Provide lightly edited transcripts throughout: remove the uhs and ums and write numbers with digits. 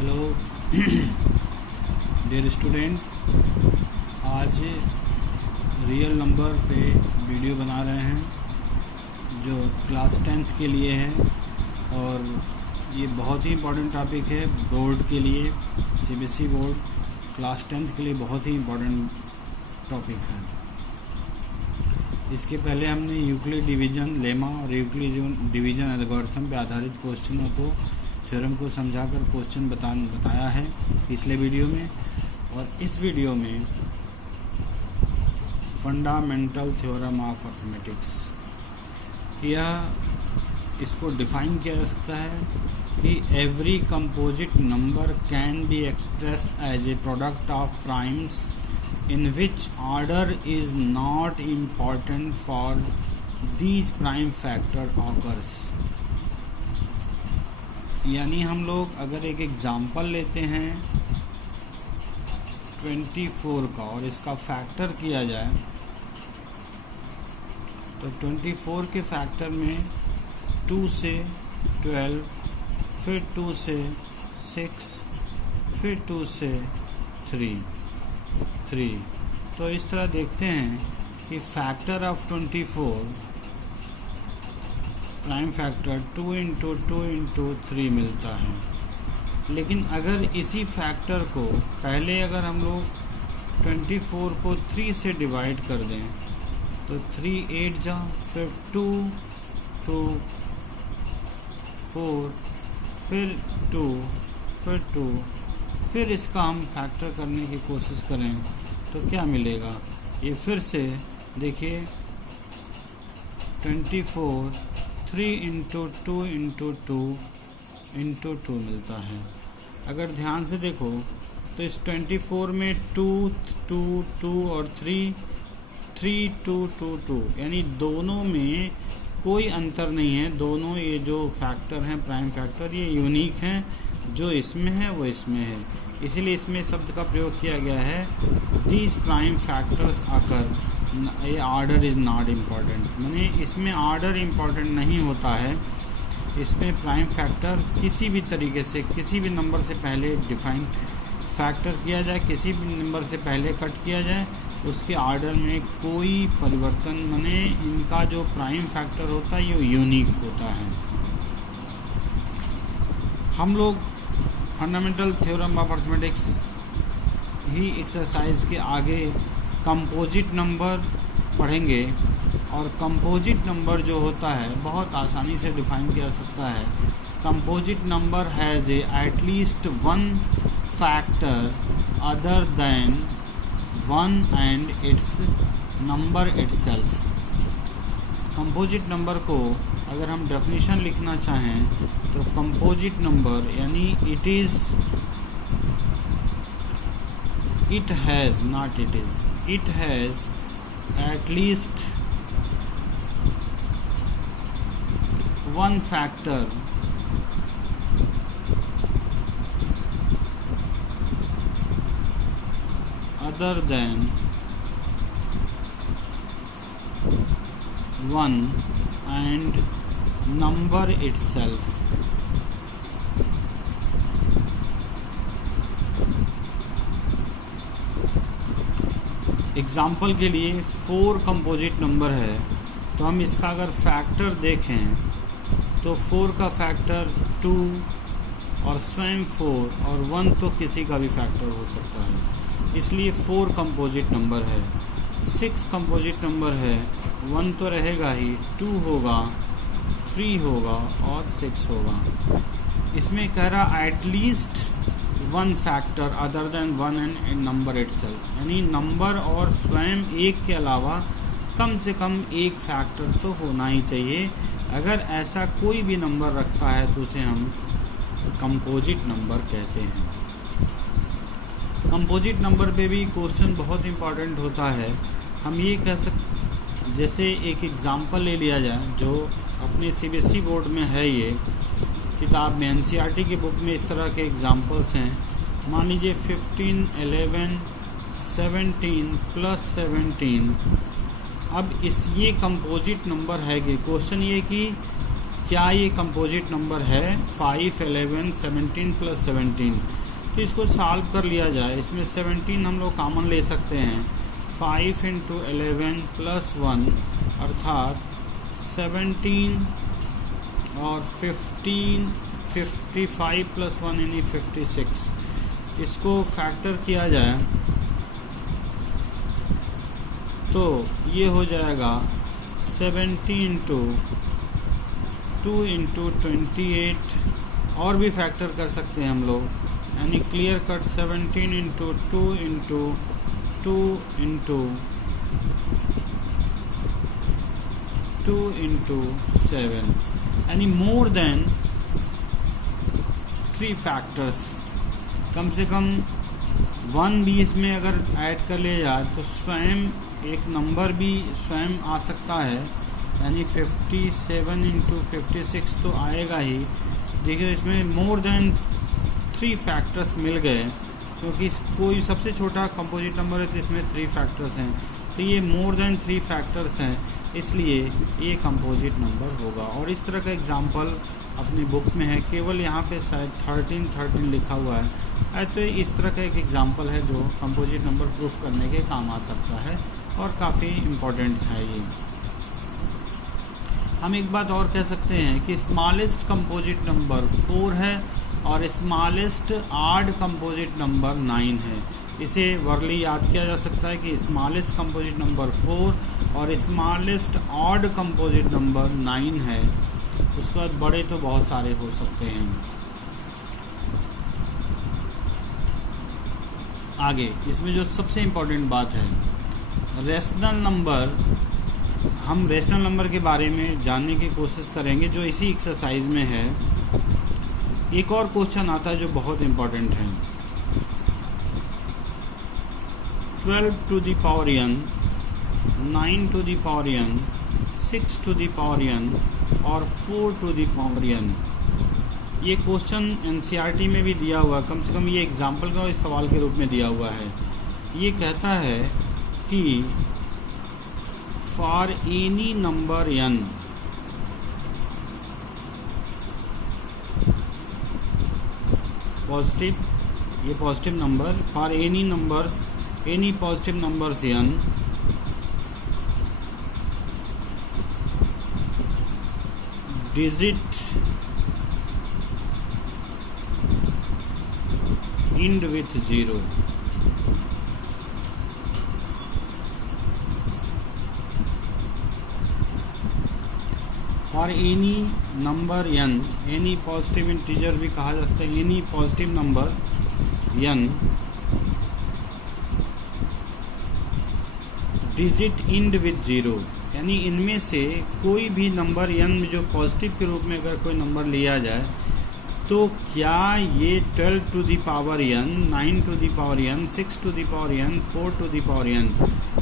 Hello dear student, आज real number पे video बना रहे हैं जो क्लास 10th के लिए है और ये बहुत ही इम्पोर्टेंट टॉपिक है बोर्ड के लिए। सीबीएसई बोर्ड क्लास 10th के लिए बहुत ही इम्पोर्टेंट टॉपिक है। इसके पहले हमने यूक्लिड डिवीज़न लेमा और यूक्लिड डिवीज़न एल्गोरिथम पे आधारित क्वेश्चनों को थ्योरम को समझाकर क्वेश्चन बताया है पिछले वीडियो में, और इस वीडियो में फंडामेंटल थ्योरम ऑफ अर्थमेटिक्स, यह इसको डिफाइन किया जा सकता है कि every composite number can be express as a product of primes in which order is not important for these prime factor occurs। यानी हम लोग अगर एक एग्जाम्पल लेते हैं 24 का और इसका फैक्टर किया जाए तो 24 के फैक्टर में 2 से 12, फिर 2 से 6, फिर 2 से 3। तो इस तरह देखते हैं कि factor of 24 prime factor 2 into 2 into 3 मिलता है। लेकिन अगर इसी फैक्टर को पहले अगर हम लोग 24 को 3 से डिवाइड कर दें तो 3 8 जा, फिर 2 2 4, फिर 2, फिर 2, फिर इसका हम फैक्टर करने की कोशिश करें तो क्या मिलेगा। ये फिर से देखिए 24 3 इंटू 2 इंटू 2 इंटू 2 मिलता है। अगर ध्यान से देखो तो इस 24 में 2 2 2 और 3 3 2 2 2, यानी दोनों में कोई अंतर नहीं है। दोनों ये जो फैक्टर हैं प्राइम फैक्टर ये यूनिक हैं, जो इसमें है वो इसमें है, इसीलिए इसमें शब्द का प्रयोग किया गया है दीज प्राइम फैक्टर्स आकर ये ऑर्डर इज़ नॉट इम्पॉर्टेंट। माने इसमें ऑर्डर इम्पॉर्टेंट नहीं होता है। इसमें प्राइम फैक्टर किसी भी तरीके से किसी भी नंबर से पहले डिफाइन फैक्टर किया जाए, किसी भी नंबर से पहले कट किया जाए, उसके ऑर्डर में कोई परिवर्तन, माने इनका जो प्राइम फैक्टर होता है ये यूनिक होता है। हम लोग fundamental theorem of arithmetics he exercise के आगे कंपोजिट नंबर पढ़ेंगे, और कंपोजिट नंबर जो होता है बहुत आसानी से डिफाइन किया जा सकता है। Composite number has at least one factor other than 1 and it's number itself. Composite number को अगर हम डेफिनेशन लिखना चाहें तो कंपोजिट नंबर यानी it has at least one factor other than 1 and number itself। Example के लिए 4 कंपोजिट नंबर है तो हम इसका अगर फैक्टर देखें तो 4 का फैक्टर 2 और स्वयं 4 और 1 तो किसी का भी फैक्टर हो सकता है, इसलिए 4 कंपोजिट नंबर है। 6 कंपोजिट नंबर है, 1 तो रहेगा ही, 2 होगा, 3 होगा और 6 होगा। इसमें कह रहा at least one factor other than 1 and number itself, यानी नंबर और स्वयं एक के अलावा कम से कम एक फैक्टर तो होना ही चाहिए। अगर ऐसा कोई भी नंबर रखता है तो उसे हम कंपोजिट नंबर कहते हैं। कंपोजिट नंबर पे भी क्वेश्चन बहुत इंपॉर्टेंट होता है। हम ये कह सकते, जैसे एक एग्जांपल ले लिया जाए जो अपने सीबीएसई बोर्ड में है, ये किताब में एनसीईआरटी की बुक में इस तरह के एग्जांपल्स हैं। मान लीजिए 15 11 17 प्लस 17। अब ये कंपोजिट नंबर है कि क्वेश्चन ये कि क्या ये कंपोजिट नंबर है 5, 11, 17 प्लस 17। तो इसको सॉल्व कर लिया जाए। इसमें 17 हम लोग कॉमन ले सकते हैं। 5 इंटू 11 प्लस 1 अर्थात 17 और 15, 55 प्लस 1 यानी 56। इसको फैक्टर किया जाए तो ये हो जाएगा 70 इंटू 2 इंटू 28, और भी फैक्टर कर सकते हैं हम लोग, यानी clear cut 17 into 2 into 2 into 2 into 7, यानी मोर देन 3 फैक्टर्स। कम से कम 1 भी इसमें अगर ऐड कर लिया जाए तो स्वयं एक नंबर भी स्वयं आ सकता है, यानी 57 इंटू 56 तो आएगा ही। देखिए इसमें मोर देन 3 फैक्टर्स मिल गए, क्योंकि कोई सबसे छोटा कंपोजिट नंबर है तो इसमें 3 फैक्टर्स हैं, तो ये मोर देन 3 फैक्टर्स हैं, इसलिए ये कंपोजिट नंबर होगा। और इस तरह का एग्जाम्पल अपनी बुक में है, केवल यहाँ पे शायद 13 लिखा हुआ है। तो इस तरह का एक एग्जाम्पल है जो कंपोजिट नंबर प्रूफ करने के काम आ सकता है और काफ़ी इम्पोर्टेंट है ये। हम एक बात और कह सकते हैं कि स्मॉलेस्ट कंपोजिट नंबर 4 है और स्मॉलेस्ट ऑड कंपोजिट नंबर 9 है। इसे वर्ली याद किया जा सकता है कि स्मॉलेस्ट कंपोजिट नंबर 4 और स्मॉलेस्ट ऑड कंपोजिट नंबर 9 है। उसके बाद बड़े तो बहुत सारे हो सकते हैं। आगे इसमें जो सबसे इम्पोर्टेंट बात है रेशनल नंबर, हम रेशनल नंबर के बारे में जानने की कोशिश करेंगे जो इसी एक्सरसाइज में है। एक और क्वेश्चन आता है जो बहुत इम्पोर्टेंट है। 12 to the power n, 9 to the power n, 6 to the power n और 4 टू द पावर n। ये क्वेश्चन एनसीईआरटी में भी दिया हुआ है, कम से कम ये एग्जाम्पल का इस सवाल के रूप में दिया हुआ है। ये कहता है कि for any number n positive, ये positive number, for any numbers, any positive numbers n digit end with 0, और any number n, any positive integer भी कहा जाता है, any positive number n digit end with 0, यानी इनमें से कोई भी नंबर n जो पॉजिटिव के रूप में अगर कोई नंबर लिया जाए तो क्या ये 12 to the power n, 9 to the power n, 6 to the power n, 4 to the power n,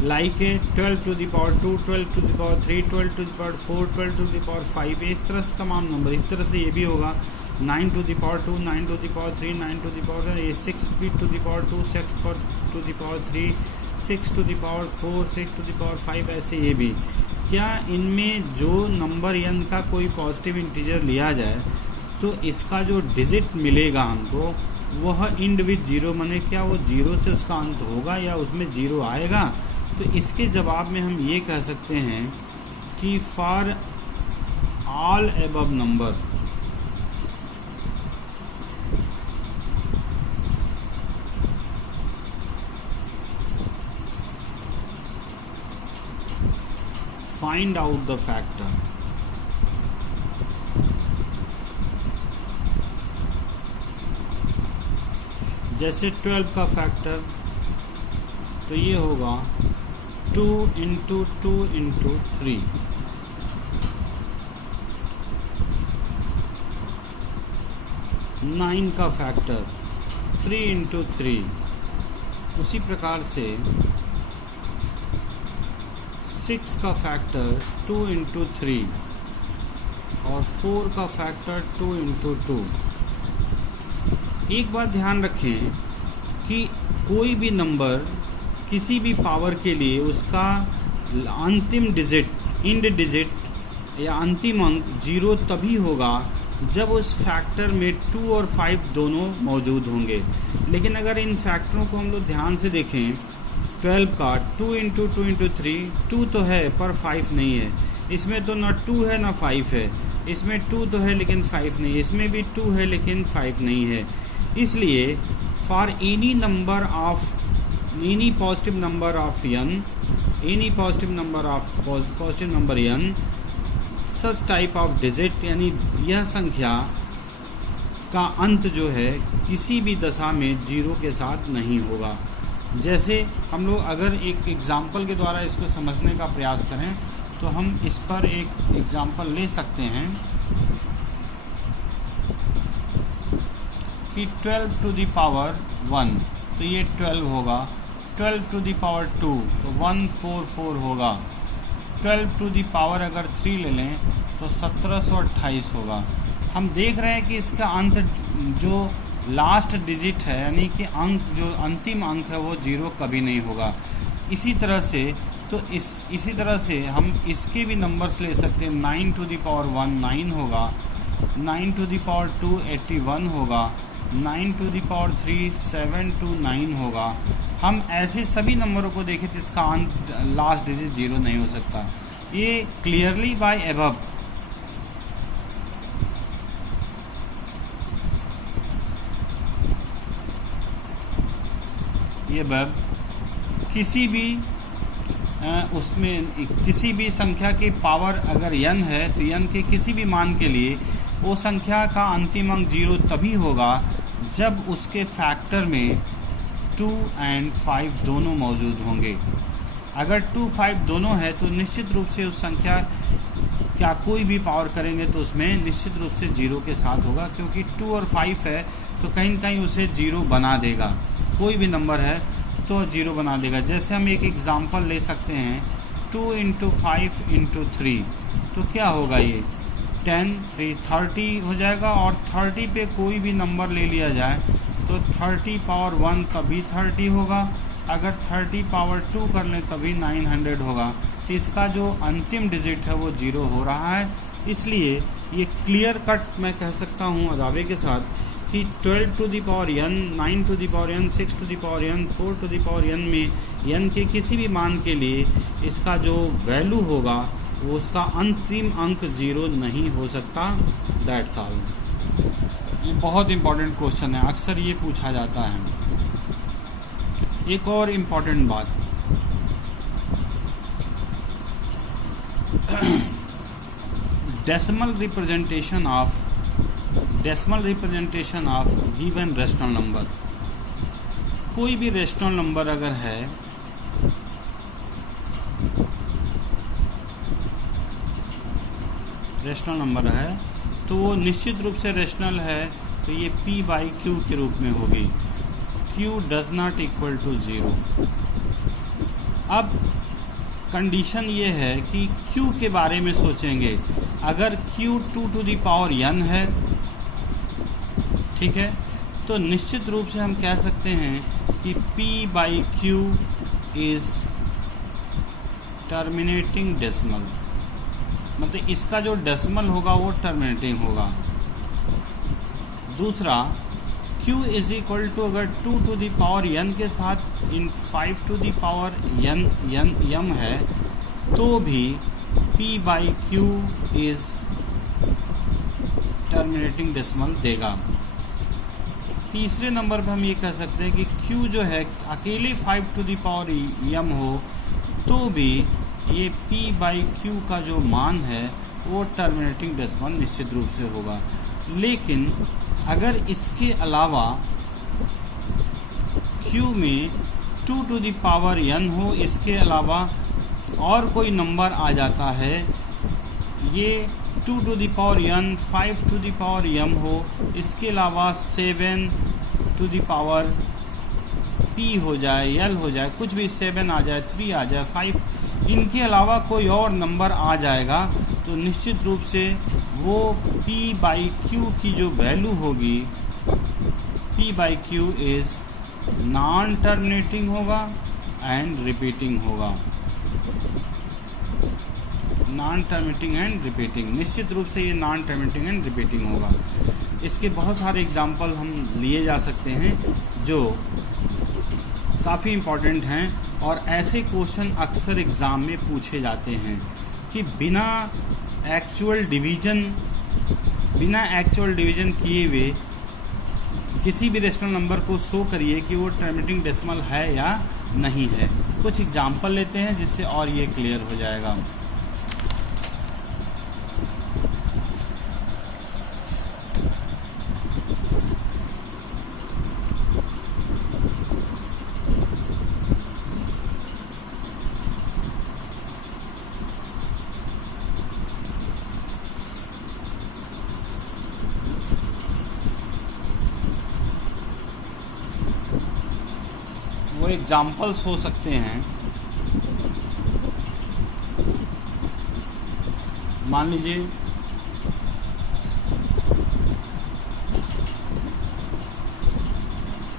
like 12 to the power 2, 12 to the power 3, 12 to the power 4, 12 to the power 5, इस तरह से तमाम नंबर, इस तरह से ये भी होगा 9 to the power 2, 9 to the power 3, 9 to the power 6 to the power 2, 6 to the power 3, 6 to the power 4, 6 to the power 5, ऐसे ये भी। क्या इनमें जो नंबर n का कोई पॉजिटिव इंटीजर लिया जाए तो इसका जो डिजिट मिलेगा हमको वह इंड विथ 0, माने क्या वो 0 से उसका अंत होगा या उसमें 0 आएगा। तो इसके जवाब में हम ये कह सकते हैं कि for all above number find out the factor. जैसे 12 का फैक्टर तो ये होगा 2 इंटू 2 इंटू 3, 9 का फैक्टर 3 इंटू 3, उसी प्रकार से 6 का फैक्टर 2 इंटू 3 और 4 का फैक्टर 2 इंटू 2। एक बात ध्यान रखें कि कोई भी नंबर किसी भी पावर के लिए उसका अंतिम डिजिट, इंड डिजिट या अंतिम अंक 0 तभी होगा जब उस फैक्टर में 2 और 5 दोनों मौजूद होंगे। लेकिन अगर इन फैक्टरों को हम लोग ध्यान से देखें, 12 का 2 इंटू 2 इंटू 3, 2 तो है पर 5 नहीं है। इसमें तो ना 2 है ना 5 है। इसमें 2 तो है लेकिन 5 नहीं, इसमें भी 2 है लेकिन 5 नहीं है। इसलिए for any number of any positive number of n, any positive number n, such type of digit, यानी यह संख्या का अंत जो है किसी भी दशा में 0 के साथ नहीं होगा। जैसे हम लोग अगर एक एग्जाम्पल के द्वारा इसको समझने का प्रयास करें तो हम इस पर एक एग्जाम्पल ले सकते हैं कि 12 टू द पावर 1, तो ये 12 होगा। 12 टू द पावर 2 तो 144 होगा। 12 टू द पावर अगर 3 ले लें तो 1728 होगा। हम देख रहे हैं कि इसका अंत जो लास्ट डिजिट है, यानी कि अंक जो अंतिम अंक है वो 0 कभी नहीं होगा। इसी तरह से हम इसके भी नंबर्स ले सकते हैं। 9 टू द पावर 1 9 होगा, 9 टू द पावर 2 81 होगा, 9 टू द पावर 3 729 होगा। हम ऐसे सभी नंबरों को देखें तो इसका अंत लास्ट डिजिट 0 नहीं हो सकता। ये क्लियरली बाय एबव किसी भी उसमें किसी भी संख्या की पावर अगर n है तो n के किसी भी मान के लिए वो संख्या का अंतिम अंक 0 तभी होगा जब उसके फैक्टर में 2 और 5 दोनों मौजूद होंगे। अगर 2 5 दोनों है तो निश्चित रूप से उस संख्या क्या कोई भी पावर करेंगे तो उसमें निश्चित रूप से 0 के साथ होगा, क्योंकि 2 और 5 है तो कहीं न कहीं उसे 0 बना देगा। कोई भी नंबर है तो 0 बना देगा। जैसे हम एक एग्जांपल ले सकते हैं 2 इंटू 5 इंटू 3, तो क्या होगा ये 10 3 30 हो जाएगा। और 30 पे कोई भी नंबर ले लिया जाए तो 30 पावर 1 तभी 30 होगा, अगर 30 पावर 2 कर लें तभी 900 होगा। तो इसका जो अंतिम डिजिट है वो 0 हो रहा है। इसलिए ये क्लियर कट मैं कह सकता हूँ दावे के साथ कि 12 to the power n, 9 to the power n, 6 to the power n, 4 to the power n में n के किसी भी मान के लिए इसका जो वैल्यू होगा वो उसका अंतिम अंक 0 नहीं हो सकता। That's all. ये बहुत इंपॉर्टेंट क्वेश्चन है, अक्सर ये पूछा जाता है। एक और इम्पॉर्टेंट बात, decimal representation of given rational number. कोई भी रेशनल नंबर अगर है तो वो निश्चित रूप से रेशनल है, तो ये p बाई क्यू के रूप में होगी। q does not equal to 0। अब कंडीशन ये है कि q के बारे में सोचेंगे। अगर q 2 to the power n है, ठीक है, तो निश्चित रूप से हम कह सकते हैं कि p by Q is terminating decimal, मतलब इसका जो डेसिमल होगा वो टर्मिनेटिंग होगा। दूसरा, q इज इक्वल टू अगर 2 टू द पावर n के साथ इन 5 टू द पावर m है तो भी p by Q is terminating decimal देगा। तीसरे नंबर पर हम ये कह सकते हैं कि q जो है अकेले 5 टू द पावर m हो तो भी ये p बाई क्यू का जो मान है वो टर्मिनेटिंग डेसिमल निश्चित रूप से होगा। लेकिन अगर इसके अलावा q में 2 टू द पावर n हो, इसके अलावा और कोई नंबर आ जाता है, ये 2 to the power n 5 to the power m हो, इसके अलावा 7 टू द पावर p हो जाए, l हो जाए, कुछ भी 7 आ जाए, 3 आ जाए, 5, इनके अलावा कोई और नंबर आ जाएगा तो निश्चित रूप से वो p बाई क्यू की जो वैल्यू होगी, p by Q is non terminating होगा एंड रिपीटिंग होगा। नॉन टर्मिनेटिंग एंड रिपीटिंग, निश्चित रूप से ये नॉन टर्मिनेटिंग एंड रिपीटिंग होगा। इसके बहुत सारे एग्जाम्पल हम लिए जा सकते हैं जो काफ़ी इम्पोर्टेंट हैं और ऐसे क्वेश्चन अक्सर एग्ज़ाम में पूछे जाते हैं कि बिना एक्चुअल डिवीजन किए हुए किसी भी रेशनल नंबर को शो करिए कि वो टर्मिनेटिंग डेसिमल है या नहीं है। कुछ एग्जाम्पल लेते हैं जिससे और ये क्लियर हो जाएगा। वो एग्जाम्पल्स हो सकते हैं, मान लीजिए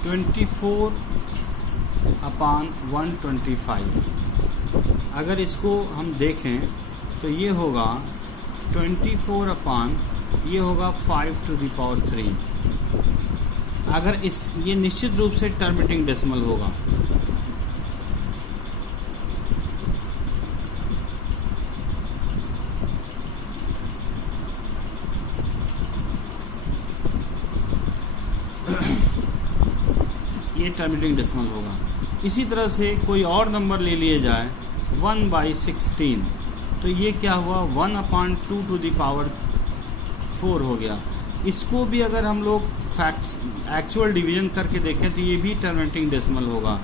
24/125। अगर इसको हम देखें तो ये होगा 24 ये होगा 5⁵। अगर ये निश्चित रूप से टर्मिनेटिंग डेसिमल होगा। ये टर्मिनेटिंग डेसिमल होगा। इसी तरह से कोई और नंबर ले लिए जाए 1/16, तो ये क्या हुआ 1/2⁴ हो गया। इसको भी अगर हम लोग एक्चुअल डिवीजन करके देखें तो ये भी टर्मिनेटिंग डेसिमल होगा।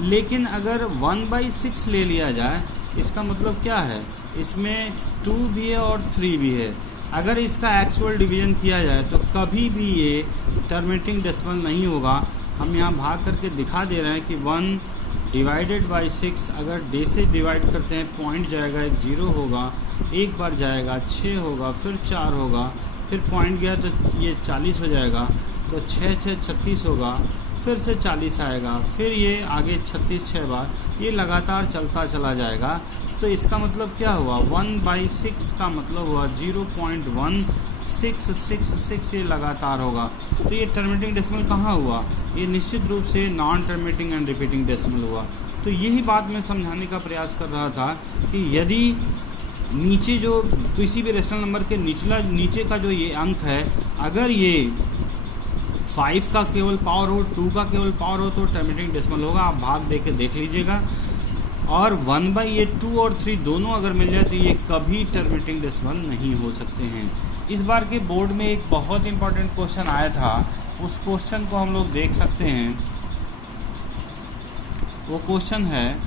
लेकिन अगर 1/6 ले लिया जाए, इसका मतलब क्या है, इसमें 2 भी है और 3 भी है। अगर इसका एक्चुअल डिवीजन किया जाए तो कभी भी ये टर्मिनेटिंग डेसिमल नहीं होगा। हम यहाँ भाग करके दिखा दे रहे हैं कि 1/6 अगर डे से डिवाइड करते हैं, पॉइंट जाएगा 0 होगा, एक बार जाएगा 6 होगा, फिर 4 होगा, फिर पॉइंट गया तो ये 40 हो जाएगा, तो 6 6 36 होगा, फिर से 40 आएगा, फिर ये आगे 36 6 बार, ये लगातार चलता चला जाएगा। तो इसका मतलब क्या हुआ 1/6 का मतलब हुआ 0.1666, ये लगातार होगा। तो ये टर्मिनेटिंग डेसिमल कहाँ हुआ, ये निश्चित रूप से non terminating and repeating decimal हुआ। तो यही बात मैं समझाने का प्रयास कर रहा था कि यदि नीचे जो किसी भी रेशनल नंबर के नीचे का जो ये अंक है, अगर ये 5 का केवल पावर हो, 2 का केवल पावर हो तो टर्मिनेटिंग डेसिमल होगा। आप भाग दे के देख लीजिएगा। और 1/2 और 3 दोनों अगर मिल जाए तो ये कभी टर्मिनेटिंग डेसिमल नहीं हो सकते हैं। इस बार के बोर्ड में एक बहुत इंपॉर्टेंट क्वेश्चन आया था, उस क्वेश्चन को हम लोग देख सकते हैं। वो क्वेश्चन है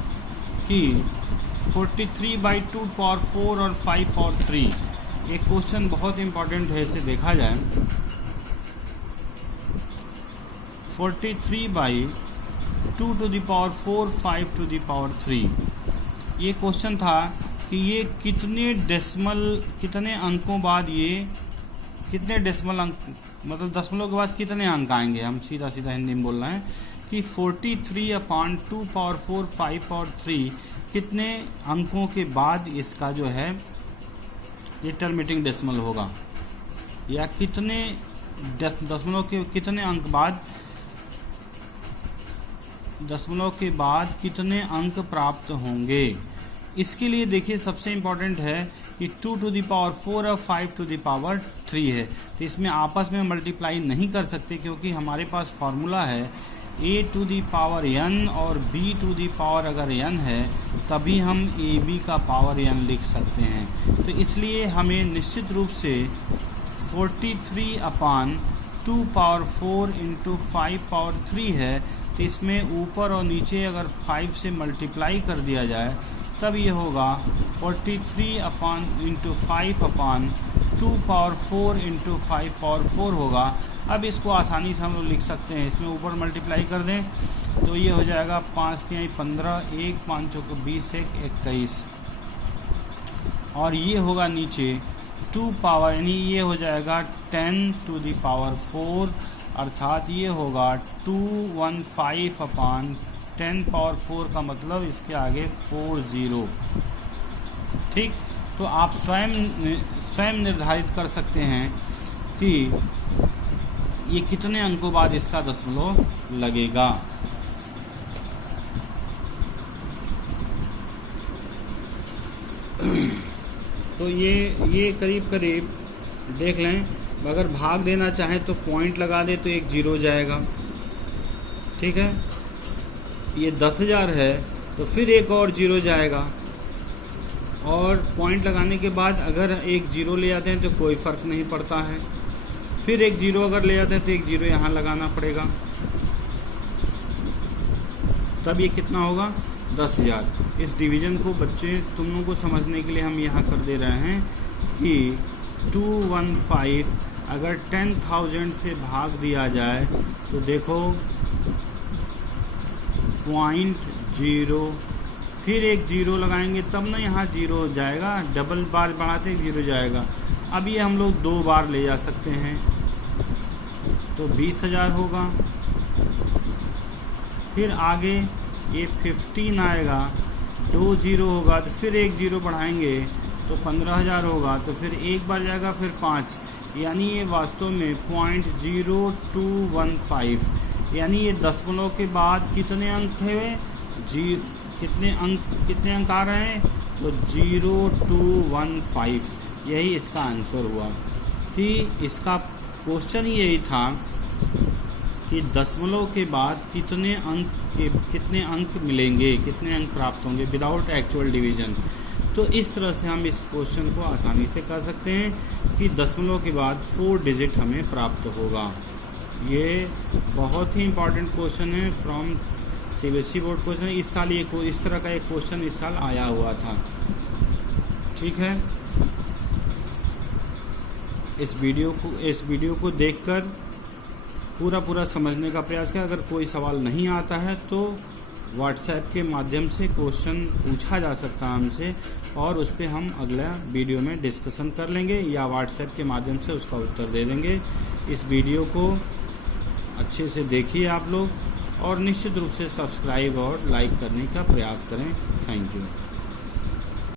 कि 43/2 पावर 4 और 5 पावर 3। ये क्वेश्चन बहुत इंपॉर्टेंट है, इसे देखा जाए। 43/2 पावर 4 5⁵। ये क्वेश्चन था कि ये कितने अंकों बाद ये कितने डेसिमल अंक, मतलब दशमलव के बाद कितने अंक आएंगे। हम सीधा सीधा हिंदी में बोल रहे हैं कि 43/2 पावर 4 5 पावर 3 कितने अंकों के बाद इसका जो है ये टर्मिनेटिंग डेसिमल होगा, या कितने दशमलव के कितने अंक बाद, दशमलव के बाद कितने अंक प्राप्त होंगे। इसके लिए देखिए सबसे इम्पोर्टेंट है कि 2⁴ और 5⁵ है, तो इसमें आपस में मल्टीप्लाई नहीं कर सकते क्योंकि हमारे पास फॉर्मूला है a⁴n और b⁴ अगर n है तभी हम ab का पावर n लिख सकते हैं। तो इसलिए हमें निश्चित रूप से 43/2 पावर 4 × 5 पावर 3 है, तो इसमें ऊपर और नीचे अगर 5 से मल्टीप्लाई कर दिया जाए तब ये होगा 43/5/2 पावर 4 × 5 पावर 4 होगा। अब इसको आसानी से हम लोग लिख सकते हैं, इसमें ऊपर मल्टीप्लाई कर दें तो ये हो जाएगा 5 × 15, 1 5 × 20, 1 21, और ये होगा नीचे 2 पावर, यानी ये हो जाएगा 10⁴, अर्थात ये होगा 215/10⁴ का मतलब इसके आगे 40। ठीक, तो आप स्वयं निर्धारित कर सकते हैं कि ये कितने अंकों बाद इसका दशमलव लगेगा। तो ये करीब करीब देख लें। अगर भाग देना चाहें तो पॉइंट लगा दे तो एक जीरो जाएगा, ठीक है। ये 10,000 है तो फिर एक और जीरो जाएगा, और पॉइंट लगाने के बाद अगर एक जीरो ले जाते हैं तो कोई फ़र्क नहीं पड़ता है, फिर एक जीरो अगर ले जाते हैं तो एक जीरो यहाँ लगाना पड़ेगा, तब ये कितना होगा 10,000। इस डिवीज़न को बच्चे तुम लोगों को समझने के लिए हम यहाँ कर दे रहे हैं कि 215 अगर 10,000 से भाग दिया जाए तो देखो 0.0, फिर एक जीरो लगाएंगे तब ना यहाँ जीरो हो जाएगा, डबल बार बढ़ाते एक जीरो जाएगा। अब ये हम लोग 2 बार ले जा सकते हैं तो 20,000 होगा। फिर आगे ये 15 आएगा, 2 जीरो होगा तो फिर एक जीरो बढ़ाएंगे तो 15,000 होगा, तो फिर एक बार जाएगा फिर 5, यानी ये वास्तव में 0.0215, यानी ये दशमलव के बाद कितने अंक हुए, कितने अंक आ रहे हैं, तो 0215, यही इसका आंसर हुआ। कि इसका क्वेश्चन यही था कि दशमलव के बाद कितने अंक मिलेंगे, कितने अंक प्राप्त होंगे विदाउट एक्चुअल डिवीजन। तो इस तरह से हम इस क्वेश्चन को आसानी से कर सकते हैं कि दशमलव के बाद 4 डिजिट हमें प्राप्त होगा। ये बहुत ही इम्पॉर्टेंट क्वेश्चन है फ्रॉम सीबीएसई बोर्ड क्वेश्चन। इस साल इस तरह का एक क्वेश्चन इस साल आया हुआ था, ठीक है। इस वीडियो को देखकर पूरा समझने का प्रयास किया। अगर कोई सवाल नहीं आता है तो व्हाट्सएप के माध्यम से क्वेश्चन पूछा जा सकता है हमसे, और उस पर हम अगला वीडियो में डिस्कशन कर लेंगे या व्हाट्सएप के माध्यम से उसका उत्तर दे देंगे। इस वीडियो को अच्छे से देखिए आप लोग, और निश्चित रूप से सब्सक्राइब और लाइक करने का प्रयास करें। Thank you.